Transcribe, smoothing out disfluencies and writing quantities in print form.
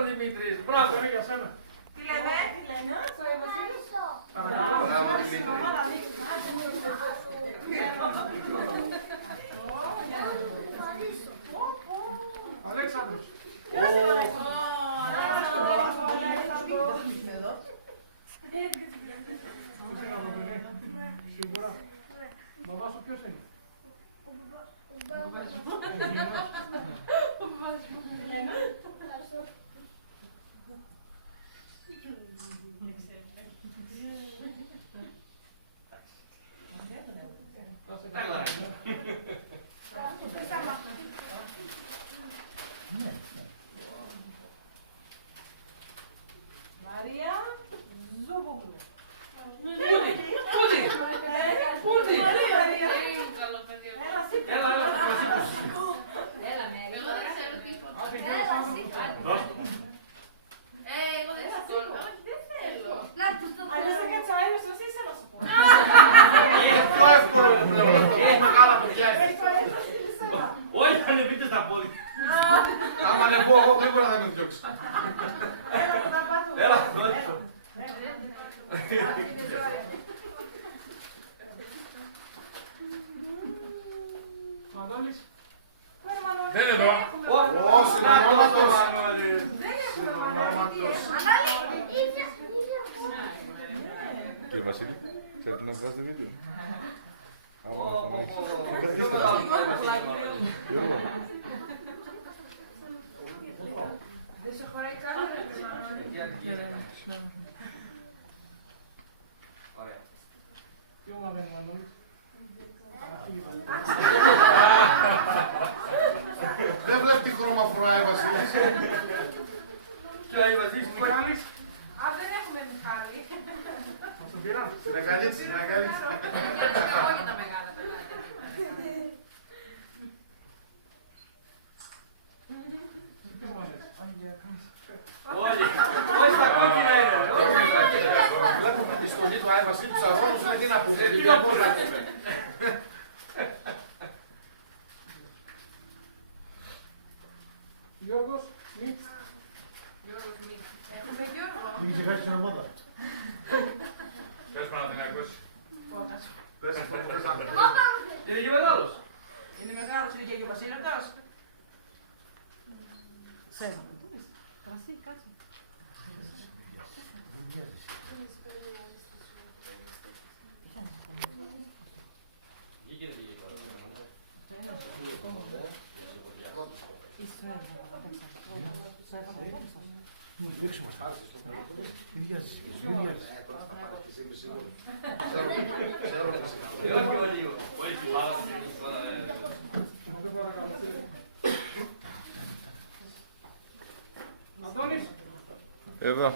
Δημήτρης, μπράβο. Τι λέμε? Αλέξανδρος. Σίγουρα. Μπαμπάς σου ποιος είναι? Μαρία Ζούγουγλου. Πούτι! Έλα, Έλα, Μέρη. Αν δεν κάτσε αέρος, εσύ είσαι να σου πω. είναι πιο εύκολο το πλέον. Έχει μεγάλα παιδιά. Όχι, ανεβείτε στα πόδια. Άμα ανεβώ εγώ γρήγορα θα με διώξει. Έλα, δώσε το. Μανώλης. Δεν είναι εδώ. Όχι, συνονόματος. Δεν έχουμε Μανώλη. Κύριε Βασίλη, ξέρετε να βγάζετε βίντεο? Δεν σε χωράει κάμερα, Μανώλη. Ωραία. Τι ομάδα είναι Μανώλης? Δεν βλέπει τι χρώμα φοράει ο Βασίλης. Και η Βασίλης που κάνεις? Α, δεν έχουμε Μιχάλη. Μας τον πήραν. Συναγαλίτση, συναγαλίτση. Όχι τα μεγάλα παιδάκια. Τι ομάδες? Όχι, όχι στα κόκκινα είναι. Όχι στα κόκκινα. Βλέπουμε τη στολή του Άι Βασίλη τους αγώνους, λέει τι να πούμε. Τι να πούμε. Γιώργος, Μιτς. Έχουμε Γιώργο. Είχε χάσει σαν ομάδα. Πες Παναθηναϊκός. Δεν σε πω. Είναι και μεγάλος. Είναι μεγάλος, είναι και ο Βασίλευτος. Έξω μας χάρισες το καλό. Τι βιάζεις, τι βιάζεις. Έλα πιο λίγο. Όχι, μάλλον δεν είναι τώρα. Αντώνης. Εδώ.